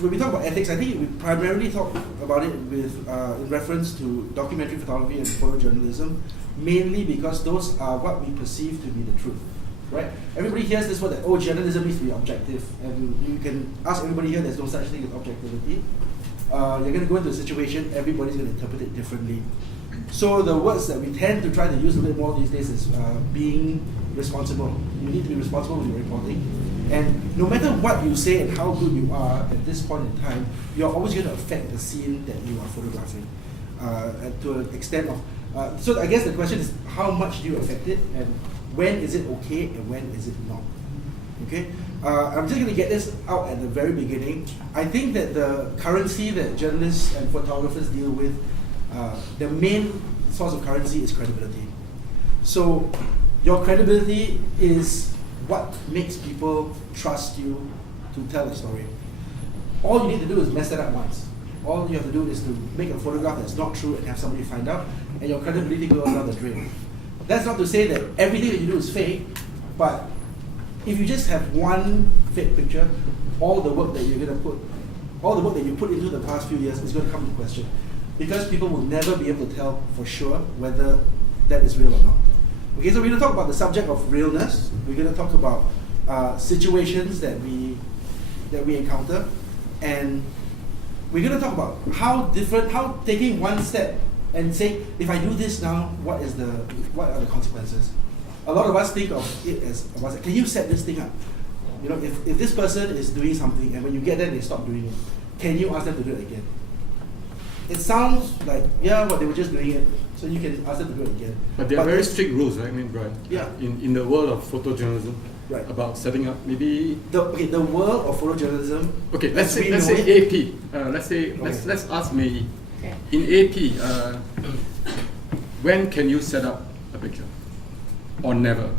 when we talk about ethics, I think we primarily talk about it with in reference to documentary photography and photojournalism, mainly because those are what we perceive to be the truth, right? Everybody hears this word that, oh, journalism needs to be objective, and you can ask everybody here, there's no such thing as objectivity. You're going to go into a situation, everybody's going to interpret it differently. So the words that we tend to try to use a little more these days is being responsible. You need to be responsible with your reporting. And no matter what you say and how good you are at this point in time, you're always going to affect the scene that you are photographing to an extent of... so I guess the question is, how much do you affect it, and when is it okay and when is it not? Okay? I'm just going to get this out at the very beginning. I think that the currency that journalists and photographers deal with, the main source of currency is credibility. So your credibility is what makes people trust you to tell a story. All you need to do is mess that up once. All you have to do is to make a photograph that's not true and have somebody find out, and your credibility goes down the drain. That's not to say that everything that you do is fake, but if you just have one fake picture, all the work that you're going to put, all the work that you put into the past few years is going to come into question, because people will never be able to tell for sure whether that is real or not. Okay, so we're going to talk about the subject of realness. We're going to talk about situations that we encounter, and we're going to talk about how taking one step and say, if I do this now, what are the consequences? A lot of us think of it as, can you set this thing up? You know, if this person is doing something and when you get there they stop doing it, can you ask them to do it again? It sounds like, yeah, but they were just doing it, so you can ask them to do it again. But there are very strict rules, right? I mean, Bryan, yeah. In the world of photojournalism, right, about setting up maybe the world of photojournalism. Okay, let's say AP. Let's ask Maye-e. Okay. In AP, when can you set up a picture, or never?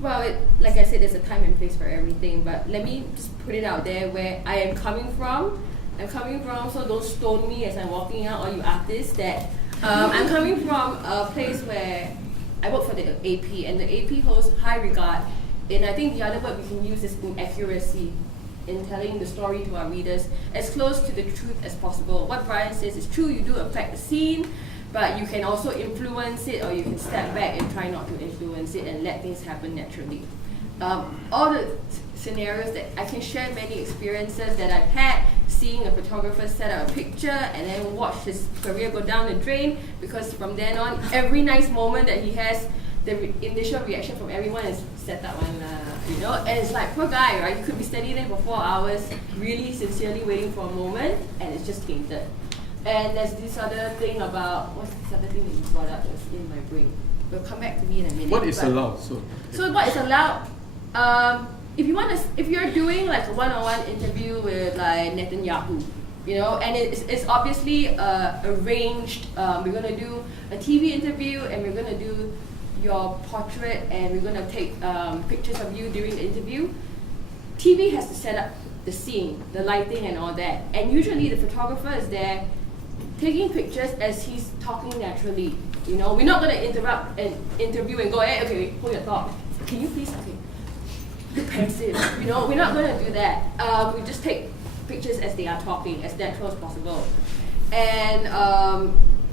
Well, like I said, there's a time and place for everything. But let me just put it out there where I am coming from. So don't stone me as I'm walking out, all you artists. That I'm coming from a place where I work for the AP, and the AP holds high regard. And I think the other word we can use is inaccuracy in telling the story to our readers as close to the truth as possible. What Bryan says is true, you do affect the scene, but you can also influence it, or you can step back and try not to influence it and let things happen naturally. All the scenarios that I can share, many experiences that I've had, seeing a photographer set up a picture and then watch his career go down the drain, because from then on, every nice moment that he has, the initial reaction from everyone is set up one, you know, and it's like, poor guy, right? You could be standing there for 4 hours, really sincerely waiting for a moment, and it's just tainted. And there's this other thing about, what's this other thing that you brought up that's in my brain? It'll come back to me in a minute. What is allowed? So what is allowed? If you're doing like a one-on-one interview with like Netanyahu, you know, and it's obviously arranged. We're gonna do a TV interview, and we're gonna do your portrait, and we're gonna take pictures of you during the interview. TV has to set up the scene, the lighting, and all that. And usually the photographer is there taking pictures as he's talking naturally. You know, we're not gonna interrupt an interview and go, hey, okay, hold your thought. Can you please? Okay. Pensive, you know, we're not going to do that. We just take pictures as they are talking, as natural as possible. And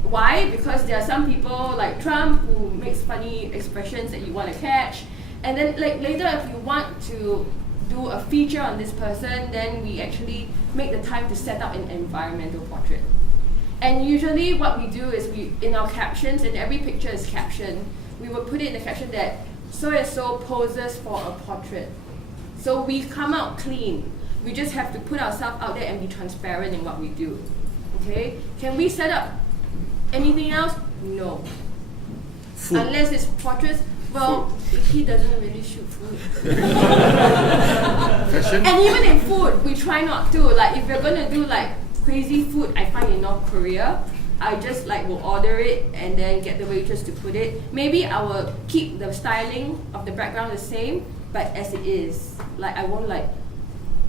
why? Because there are some people like Trump who makes funny expressions that you want to catch. And then like later, if you want to do a feature on this person, then we actually make the time to set up an environmental portrait. And usually what we do is in our captions, and every picture is captioned, we will put it in the caption that so-and-so poses for a portrait. So we come out clean. We just have to put ourselves out there and be transparent in what we do. Okay? Can we set up anything else? No. Food. Unless it's portraits. Well, he doesn't really shoot food. Fashion? And even in food, we try not to. Like if you're gonna do like crazy food, I find in North Korea, I just like will order it and then get the waitress to put it. Maybe I will keep the styling of the background the same, but as it is. Like I won't like,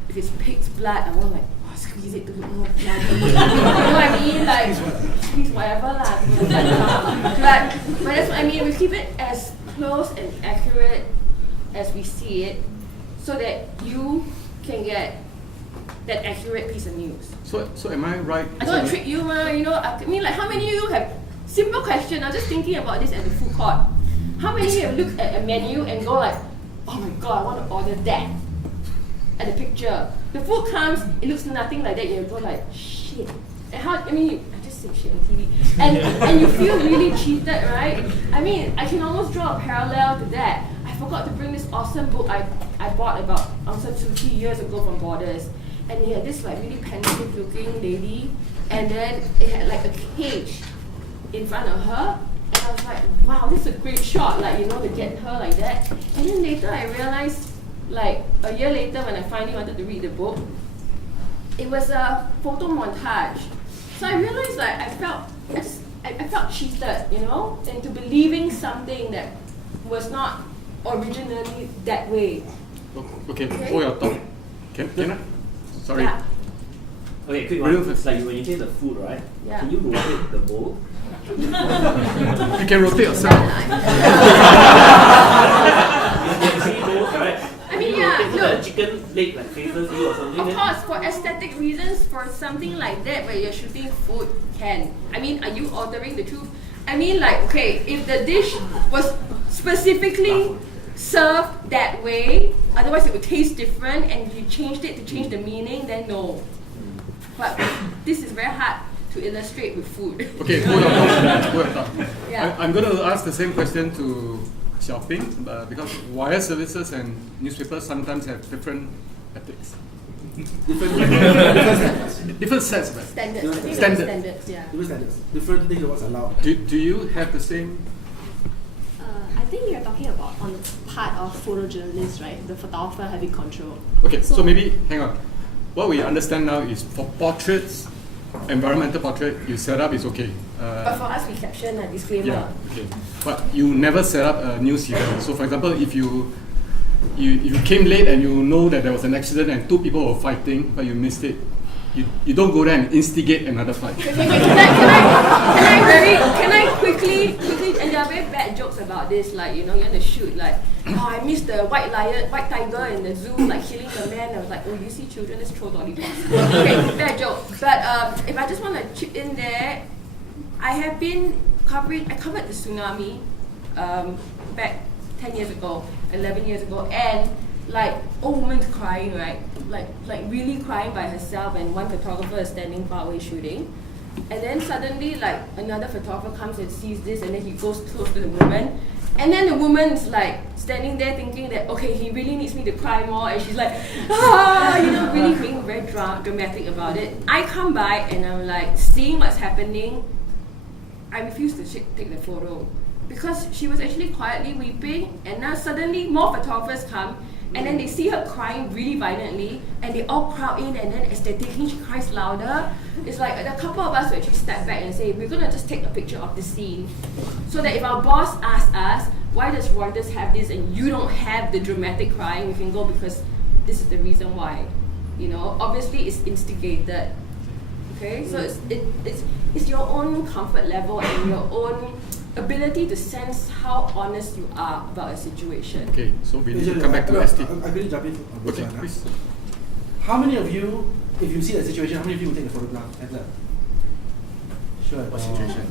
if it's pig's blood, I won't like, squeeze it to look more bloody. You know what I mean? Like, squeeze whatever lah. But that's what I mean. We keep it as close and accurate as we see it, so that you can get that accurate piece of news. So am I right? I don't want to trick you, I mean, like, how many of you have, simple question, I was just thinking about this at the food court. How many of you have looked at a menu and go like, oh my god, I want to order that? At the picture. The food comes, it looks nothing like that, you go like, shit. And I just say shit on TV. And you feel really cheated, right? I mean, I can almost draw a parallel to that. I forgot to bring this awesome book I bought about Aung San Suu Kyi years ago from Borders. And it had this like really pensive looking lady, and then it had like a cage in front of her. And I was like, wow, this is a great shot, like, to get her like that. And then later I realized, like a year later when I finally wanted to read the book, it was a photo montage. So I realized like I felt cheated, into believing something that was not originally that way. Okay, hold your thought. Can I? Sorry. Yeah. Okay, quick one. It's like when you take the food, right? Yeah. Can you rotate the bowl? You can rotate yourself. Three bowls, right? I mean, Can you yeah, rotate so look. that the chicken leg like faces you or something? Of then- course, for aesthetic reasons, for something like that where you're shooting food, can. I mean, are you altering the truth? I mean, like, okay, if the dish was specifically served that way, otherwise it would taste different, and if you changed it to change the meaning, then no. But this is very hard to illustrate with food. Okay, hold on. Yeah. I'm going to ask the same question to Xiaobin, because wire services and newspapers sometimes have different ethics. Different sets, right? Standards. I think Standard. standards, yeah. Different standards, different things of what's allowed. Do you have the same? I think you're talking about on the part of photojournalists, right? The photographer having control. Okay, so maybe, hang on. What we understand now is for portraits, environmental portrait, you set up is okay. But for us, we caption a disclaimer. Yeah, okay. But you never set up a news event. So for example, if you came late and you know that there was an accident and two people were fighting, but you missed it, you don't go there and instigate another fight. Can I quickly, and there are very bad jokes about this, like, you want to shoot, like, oh, I missed the white tiger in the zoo, like, killing the man. I was like, oh, you see children, let's throw lollipops. Okay, bad joke. But if I just want to chip in there, I covered the tsunami back 10 years ago, 11 years ago, and like old woman's crying, right? Like really crying by herself, and one photographer is standing far away shooting. And then suddenly, like, another photographer comes and sees this, and then he goes close to the woman. And then the woman's like standing there thinking that, okay, he really needs me to cry more, and she's like, really being very dramatic about it. I come by and I'm like, seeing what's happening, I refuse to take the photo. Because she was actually quietly weeping, and now suddenly more photographers come, and then they see her crying really violently, and they all crowd in, and then as they're taking, she cries louder. It's like a couple of us will actually step back and say, we're gonna just take a picture of the scene, so that if our boss asks us, why does Reuters have this and you don't have the dramatic crying, we can go, because this is the reason why. Obviously it's instigated. Okay, so it's your own comfort level and your own ability to sense how honest you are about a situation. Okay, so we need to come back to ST. I'm going to jump in on this Okay, one. please. How many of you, if you see that situation, how many of you will take a photograph? Sure. What situation?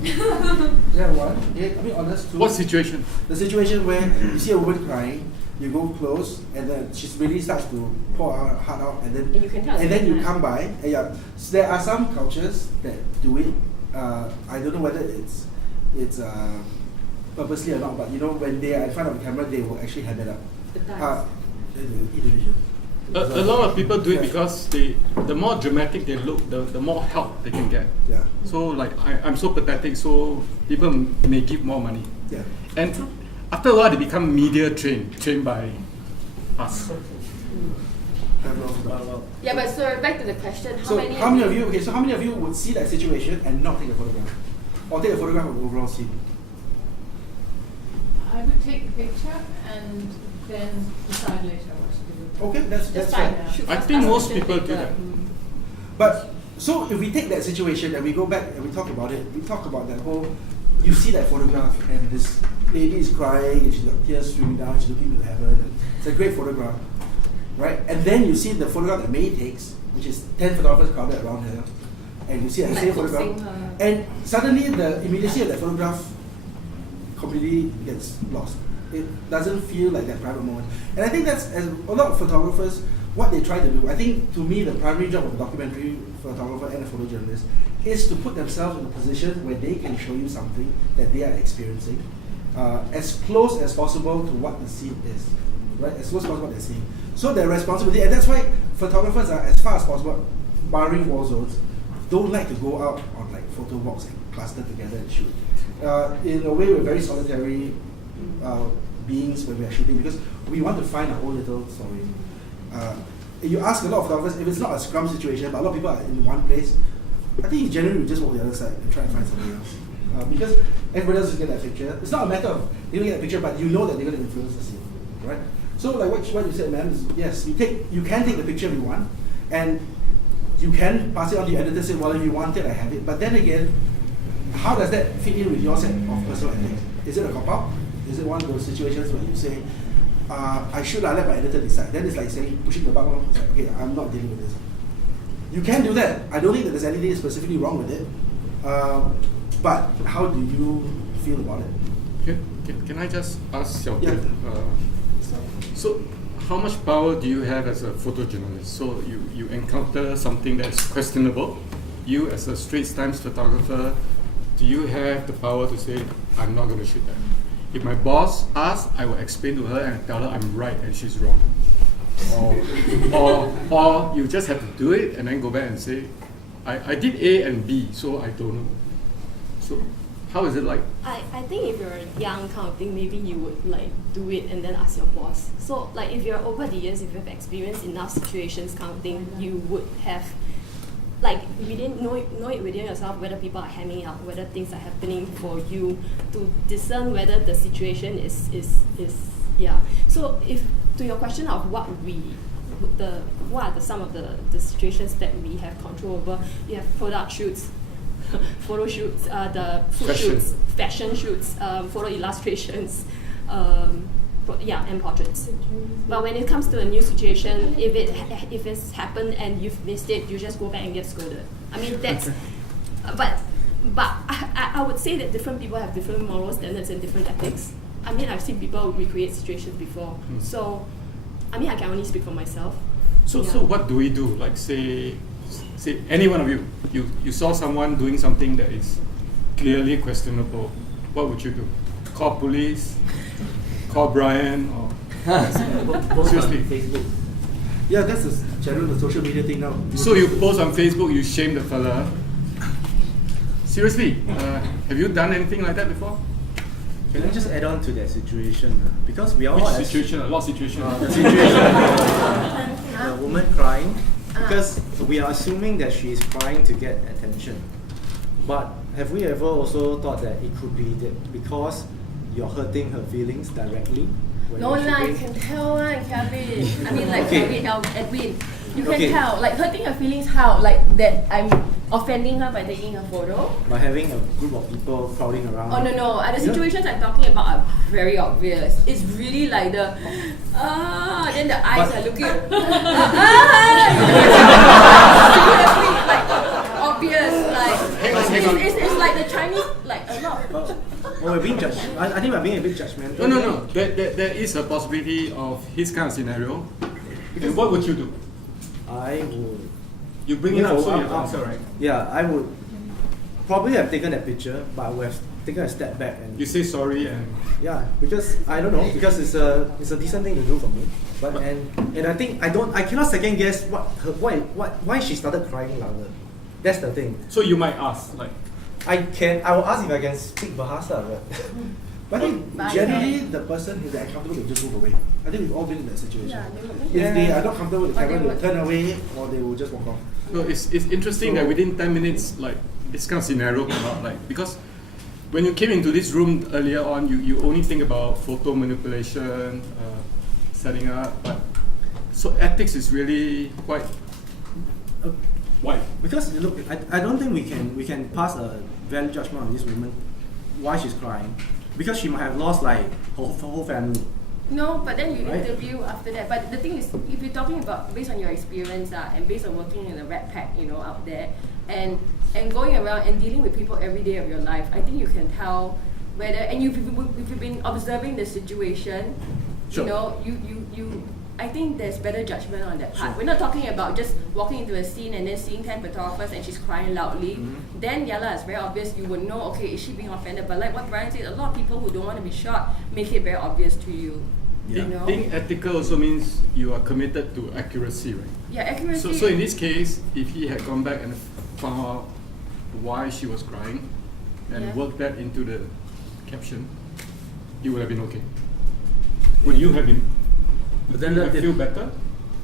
Yeah, one. Yeah, I mean, honest. Two. What situation? The situation where you see a woman crying, you go close, and then she really starts to pour her heart out, and then And you can tell. you come by. And yeah, so there are some cultures that do it. I don't know whether it's purposely or not, but when they are in front of the camera, they will actually hand it up. The times. Indonesia. A lot of people do it because the more dramatic they look, the more help they can get. Yeah. So like I'm so pathetic, so people may give more money. Yeah. And after a while, they become media trained by us. Yeah, but so back to the question, How many of you would see that situation and not take a photograph? Or take a photograph of the overall scene? I would take a picture and then decide later what to do with it. Okay, that's fine. fair. Shoot I first, think ask most question people do later. that. But so if we take that situation and we go back and we talk about it, we talk about that whole, you see that photograph and this lady is crying and she's got tears streaming down, she's looking to heaven, and it's a great photograph, right? And then you see the photograph that Maye takes, which is 10 photographers crowded around her, and you see a same photograph, and suddenly the immediacy of that photograph completely gets lost. It doesn't feel like that private moment. And I think that's, as a lot of photographers, what they try to do. I think, to me, the primary job of a documentary photographer and a photojournalist is to put themselves in a position where they can show you something that they are experiencing, as close as possible to what the scene is, right? As close as possible what they're seeing. So their responsibility, and that's why photographers are, as far as possible, barring war zones, don't like to go out on like photo walks and cluster together and shoot. In a way, we're very solitary beings when we are shooting, because we want to find our own little story. You ask a lot of photographers, if it's not a scrum situation, but a lot of people are in one place, I think you generally will just walk the other side and try and find something else. Because everybody else is going to get that picture. It's not a matter of they don't get that picture, but you know that they're going to influence the scene, right? So like what you said, man, is yes, you can take the picture if you want, and you can pass it on to your editor and say, well, if you want it, I have it. But then again, how does that fit in with your set of personal ethics? Is it a cop-out? Is it one of those situations where you say, I let my editor decide? Then it's like saying, pushing the button, it's like, okay, I'm not dealing with this. You can do that. I don't think that there's anything specifically wrong with it. But how do you feel about it? Can I just ask Xiaobin? Yeah. So, how much power do you have as a photojournalist? So you encounter something that is questionable. You, as a Straits Times photographer, do you have the power to say, I'm not going to shoot that? If my boss asks, I will explain to her and tell her I'm right and she's wrong. Or you just have to do it and then go back and say, I did A and B, so I don't know. So how is it like? I think if you're young kind of thing, maybe you would like do it and then ask your boss. So like if you're over the years, if you have experienced enough situations kind of thing, you would have like know it within yourself whether people are hanging out, whether things are happening for you, to discern whether the situation is yeah. So if to your question of what are some of the situations that we have control over, you have product shoots, photo shoots, the food shoots, fashion shoots, photo illustrations, and portraits. But when it comes to a new situation, if it's happened and you've missed it, you just go back and get scolded. I mean that's, but I would say that different people have different moral standards and different ethics. I mean, I've seen people recreate situations before, so I mean I can only speak for myself. So what do we do? Like say any one of you saw someone doing something that is clearly questionable. What would you do? Call police? Call Bryan? Or seriously? Facebook. Yeah, that's the social media thing now. So you post on Facebook, you shame the fella. Seriously, have you done anything like that before? Can I just add on to that situation? Because we are all Which situation? A lot of situations. the situation the woman crying, because we are assuming that she is crying to get attention. But have we ever also thought that it could be that because you're hurting her feelings directly? No lah, you can tell Xiaobin. I mean like Okay. Edwin. You can Okay. tell, like hurting her feelings how? Like that I'm offending her by taking her photo? By having a group of people crowding around. Oh no, the situations I'm talking about are very obvious. It's really like the then the eyes are looking seriously, like obvious, like it's like the Chinese, like a lot. We're being judged. I think we're being a bit judgmental. No. There is a possibility of his kind of scenario. And what would you do? I would. You bring it up so you have to answer, right? Yeah, I would probably have taken that picture, but I would have taken a step back and You say sorry and yeah, because I don't know, because it's a decent thing to do for me. But and I think I cannot second guess why she started crying louder. That's the thing. so you might ask, like, I will ask if I can speak Bahasa, But I think generally the person who's uncomfortable will just move away. I think we've all been in that situation. Yeah, If they are not comfortable with the Or camera, they they'll would- turn away or they will just walk off. no, it's interesting that within 10 minutes, like, this kind of scenario come out, like, because when you came into this room earlier on, you only think about photo manipulation, setting up, but so ethics is really quite wide. Because look, I don't think we can pass a valid judgment on this woman why she's crying, because she might have lost like her whole family. No, but then you Right. interview after that. But the thing is, if you're talking about based on your experience and based on working in a red pack, out there, and going around and dealing with people every day of your life, I think you can tell whether. And if you've been observing the situation, Sure. you I think there's better judgment on that part. Sure. We're not talking about just walking into a scene and then seeing 10 photographers and she's crying loudly. Mm-hmm. Then it's very obvious. You would know, okay, is she being offended? But like what Bryan said, a lot of people who don't want to be shot make it very obvious to you. Yeah. You know? Being ethical also means you are committed to accuracy, right? Yeah, accuracy. So in this case, if he had gone back and found out why she was crying and Yeah. worked that into the caption, it would have been okay. Would you have been? But then you that have feel better?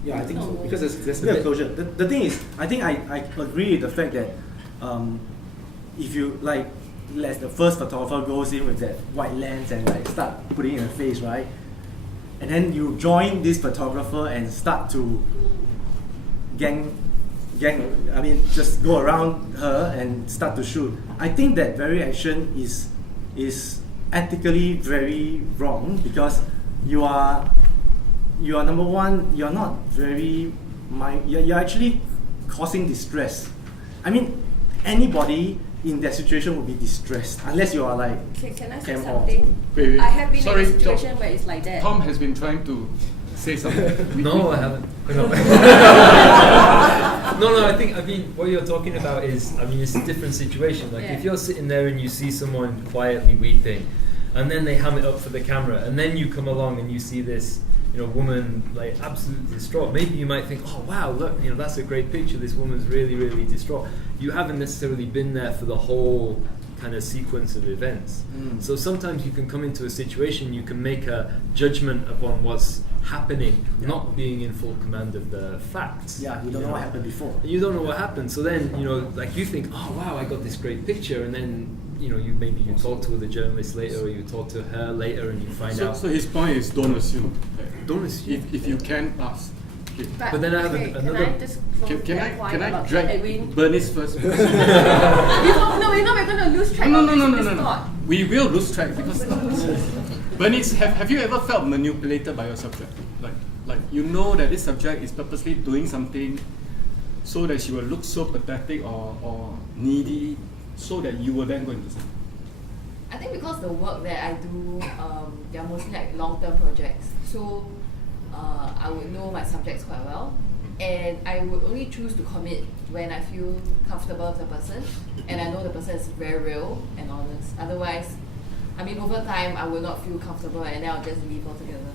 Yeah, I think so. No. Because there's a bit of closure. The thing is, I think I agree with the fact that if you as the first photographer goes in with that white lens and start putting in a face, right? And then you join this photographer and start to just go around her and start to shoot. I think that very action is ethically very wrong because you are number one, you're not you're actually causing distress. I mean, anybody in that situation would be distressed unless you are Can I say Cam Hall. something? Wait. I have been Sorry, in a situation Tom. where it's like that. Tom has been trying to say something. No, I haven't. No, I mean, what you're talking about is, it's a different situation. Like, Yeah. if you're sitting there and you see someone quietly weeping, and then they ham it up for the camera, and then you come along and you see this, woman, absolutely distraught. Maybe you might think, oh, wow, look, that's a great picture. This woman's really, really distraught. You haven't necessarily been there for the whole kind of sequence of events. So sometimes you can come into a situation, you can make a judgment upon what's happening, not being in full command of the facts. Yeah, you don't know what happened before. You don't know what happened. So then, you think, oh wow, I got this great picture, and then you talk to the journalist later, or you talk to her later, and you find out. So his point is don't assume. Don't assume. If you can ask. Okay. But then I have another- Can I just Can I about drag Edwin? Bernice first? We're going to lose track No. of this thought. We will lose track because Bernice, have you ever felt manipulated by your subject? Like you know that this subject is purposely doing something so that she will look so pathetic or needy, so that you will then go into something. I think because the work that I do, they're mostly long-term projects. So I would know my subjects quite well, and I would only choose to commit when I feel comfortable with the person, and I know the person is very real and honest. Otherwise, over time I will not feel comfortable, and then I'll just leave altogether.